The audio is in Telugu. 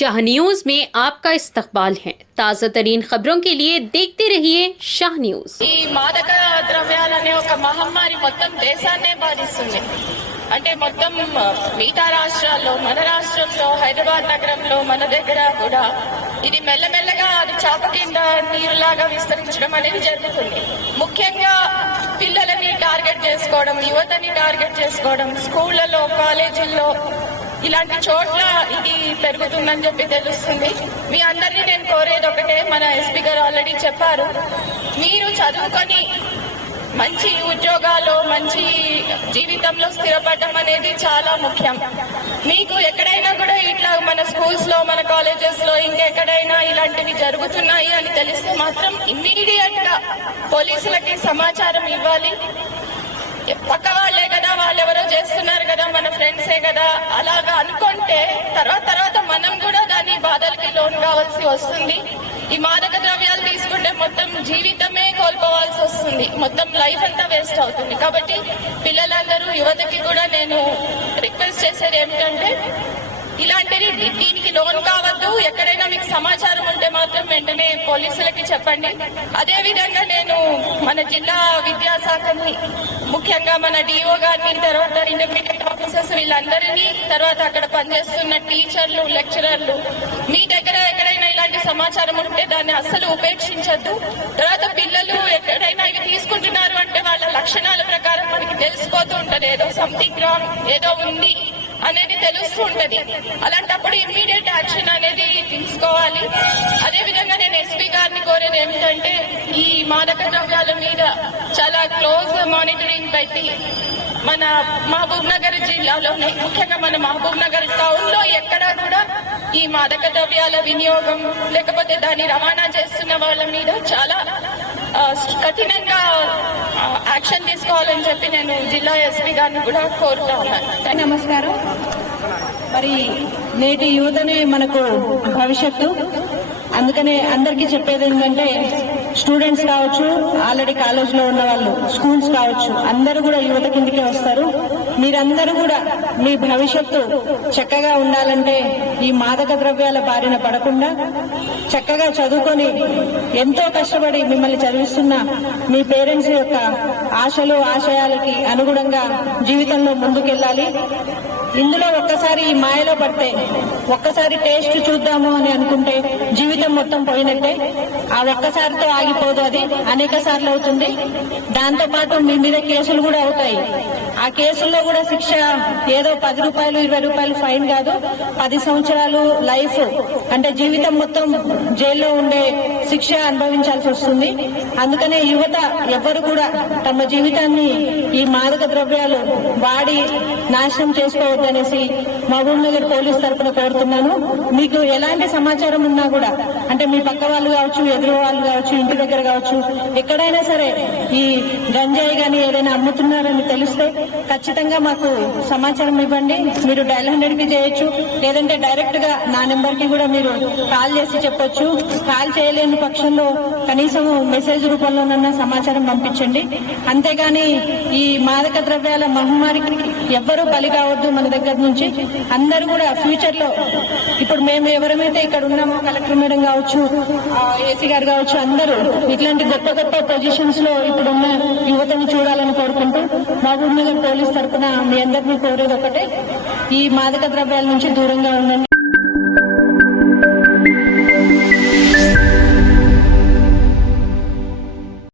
शाह न्यूज में आपका इस्तकबाल है। ताज़ा तरीन खबरों के लिए देखते रहिए शाह न्यूज। ఈ మాదక ద్రవ్యాలనే ఒక మహమ్మారి మొత్తం దేశాన్నే బాధిస్తుంది. అంటే మొత్తం మిగతా రాష్ట్రాల్లో, మన రాష్ట్రంలో, హైదరాబాద్ నగరంలో, మన దగ్గర కూడా ఇది మెల్లమెల్లగా అది చాప కింద నీరులాగా విస్తరించడం అనేది జరుగుతుంది. ముఖ్యంగా పిల్లలని టార్గెట్ చేసుకోవడం, యువతని టార్గెట్ చేసుకోవడం, స్కూళ్లలో, కాలేజీల్లో ఇలాంటి చోట్ల ఇది పెరుగుతుందని చెప్పి తెలుస్తుంది. మీ అందరినీ నేను కోరేది ఒకటే, మన ఎస్పీ గారు ఆల్రెడీ చెప్పారు, మీరు చదువుకొని మంచి ఉద్యోగాలు, మంచి జీవితంలో స్థిరపడడం అనేది చాలా ముఖ్యం. మీకు ఎక్కడైనా కూడా ఇట్లా మన స్కూల్స్ లో, మన కాలేజెస్ లో ఇంకెక్కడైనా ఇలాంటివి జరుగుతున్నాయి అని తెలిస్తే మాత్రం ఇమ్మీడియట్ గా పోలీసులకి సమాచారం ఇవ్వాలి. పక్క వాళ్లే కదా, వాళ్ళెవరో చేస్తున్నారు కదా, మన ఫ్రెండ్సే కదా, అలాగా అనుకుంటే తర్వాత మనం కూడా దాని బాధలకి లోన్ కావాల్సి వస్తుంది. ఈ మాదక ద్రవ్యాలు తీసుకుంటే మొత్తం జీవితమే కోల్పోవాల్సి వస్తుంది, మొత్తం లైఫ్ అంతా వేస్ట్ అవుతుంది. కాబట్టి పిల్లలందరూ, యువతకి కూడా నేను రిక్వెస్ట్ చేసేది ఏమిటంటే, దీనికి లోన్ కావద్దు. ఎక్కడైనా మీకు సమాచారం ఉంటే మాత్రం వెంటనే పోలీసులకి చెప్పండి. అదే విధంగా నేను మన జిల్లా విద్యాశాఖని, ముఖ్యంగా మన డిఓ గారిని, తర్వాత ఇంటర్మీడియట్ ఆఫీసర్స్, వీళ్ళందరినీ, తర్వాత అక్కడ పనిచేస్తున్న టీచర్లు, లెక్చరర్లు, మీ దగ్గర ఎక్కడైనా ఇలాంటి సమాచారం ఉంటే దాన్ని అస్సలు ఉపేక్షించద్దు. తర్వాత పిల్లలు ఎక్కడైనా ఇవి తీసుకుంటున్నారు అంటే వాళ్ళ లక్షణాల ప్రకారం మనకి తెలిసిపోతూ ఉంటది, ఏదో సంథింగ్ రాంగ్, ఏదో ఉంది అనేది తెలుస్తూ ఉంటది. అలాంటప్పుడు ఇమ్మీడియట్ యాక్షన్ అనేది తీసుకోవాలి. అదే విధంగా నేను ఎస్పీ గారిని కోరేది ఏమిటంటే, ఈ మాదక ద్రవ్యాల మీద చాలా క్లోజ్ మానిటరింగ్ పెట్టి మన మహబూబ్ నగర్ జిల్లాలోనే, ముఖ్యంగా మన మహబూబ్ నగర్ టౌన్ లో ఎక్కడా కూడా ఈ మాదక ద్రవ్యాల వినియోగం లేకపోతే దాన్ని రవాణా చేస్తున్న వాళ్ళ మీద చాలా కఠినంగా యాక్షన్ తీసుకోవాలని చెప్పి నేను జిల్లా ఎస్పీ గారిని కూడా కోరుతా ఉన్నాను. నమస్కారం. మరి నేటి యువతనే మనకు భవిష్యత్తు. అందుకనే అందరికీ చెప్పేది ఏంటంటే, స్టూడెంట్స్ కావచ్చు, ఆల్రెడీ కాలేజ్ లో ఉన్న వాళ్ళు, స్కూల్స్ కావచ్చు, అందరూ కూడా యువత కిందికే వస్తారు. మీరందరూ కూడా మీ భవిష్యత్తు చక్కగా ఉండాలంటే ఈ మాదక ద్రవ్యాల బారిన పడకుండా చక్కగా చదువుకొని, ఎంతో కష్టపడి మిమ్మల్ని చదివిస్తున్న మీ పేరెంట్స్ యొక్క ఆశలు, ఆశయాలకి అనుగుణంగా జీవితంలో ముందుకెళ్లాలి. ఇందులో ఒక్కసారి ఈ మాయలో పడితే, ఒక్కసారి టేస్ట్ చూద్దాము అని అనుకుంటే జీవితం మొత్తం పోయినట్టే. ఆ ఒక్కసారితో ఆగిపోదు, అది అనేక సార్లు అవుతుంది. దాంతో పాటు మీ మీద కేసులు కూడా అవుతాయి. ఆ కేసుల్లో కూడా శిక్ష ఏదో 10 రూపాయలు, 20 రూపాయలు ఫైన్ కాదు, 10 సంవత్సరాలు లైఫ్, అంటే జీవితం మొత్తం జైల్లో ఉండే శిక్ష అనుభవించాల్సి వస్తుంది. అందుకనే యువత ఎవ్వరు కూడా తమ జీవితాన్ని ఈ మాదక ద్రవ్యాలు వాడి నాశనం చేసుకోవద్దనేసి మహబూబ్ నగర్ పోలీస్ తరఫున కోరుతున్నాను. మీకు ఎలాంటి సమాచారం ఉన్నా కూడా, అంటే మీ పక్క వాళ్ళు కావచ్చు, ఎదురు వాళ్ళు కావచ్చు, ఇంటి దగ్గర కావచ్చు, ఎక్కడైనా సరే ఈ గంజాయి గాని ఏదైనా అమ్ముతున్నారని తెలిస్తే ఖచ్చితంగా మాకు సమాచారం ఇవ్వండి. మీరు డయల్ 100 కి చేయొచ్చు, లేదంటే డైరెక్ట్ గా నా నెంబర్ కి కూడా మీరు కాల్ చేసి చెప్పొచ్చు. కాల్ చేయలేని పక్షంలో కనీసం మెసేజ్ రూపంలోనన్నా సమాచారం పంపించండి. అంతేగాని ఈ మాదక ద్రవ్యాల మహమ్మారికి ఎవ్వరూ బలి కావద్దు. మన దగ్గర నుంచి అందరూ కూడా ఫ్యూచర్ లో, ఇప్పుడు మేము ఎవరైతే ఇక్కడ ఉన్నామో, కలెక్టర్ మేడం కావచ్చు, ఏసీ గారు కావచ్చు, అందరూ ఇట్లాంటి గొప్ప గొప్ప పొజిషన్స్ లో ఇప్పుడున్న యువతను చూడాలని కోరుకుంటూ మహబూబ్ నగర్ పోలీస్ తరఫున మీ అందరినీ కోరేది ఒకటే, ఈ మాదక ద్రవ్యాల నుంచి దూరంగా ఉండండి.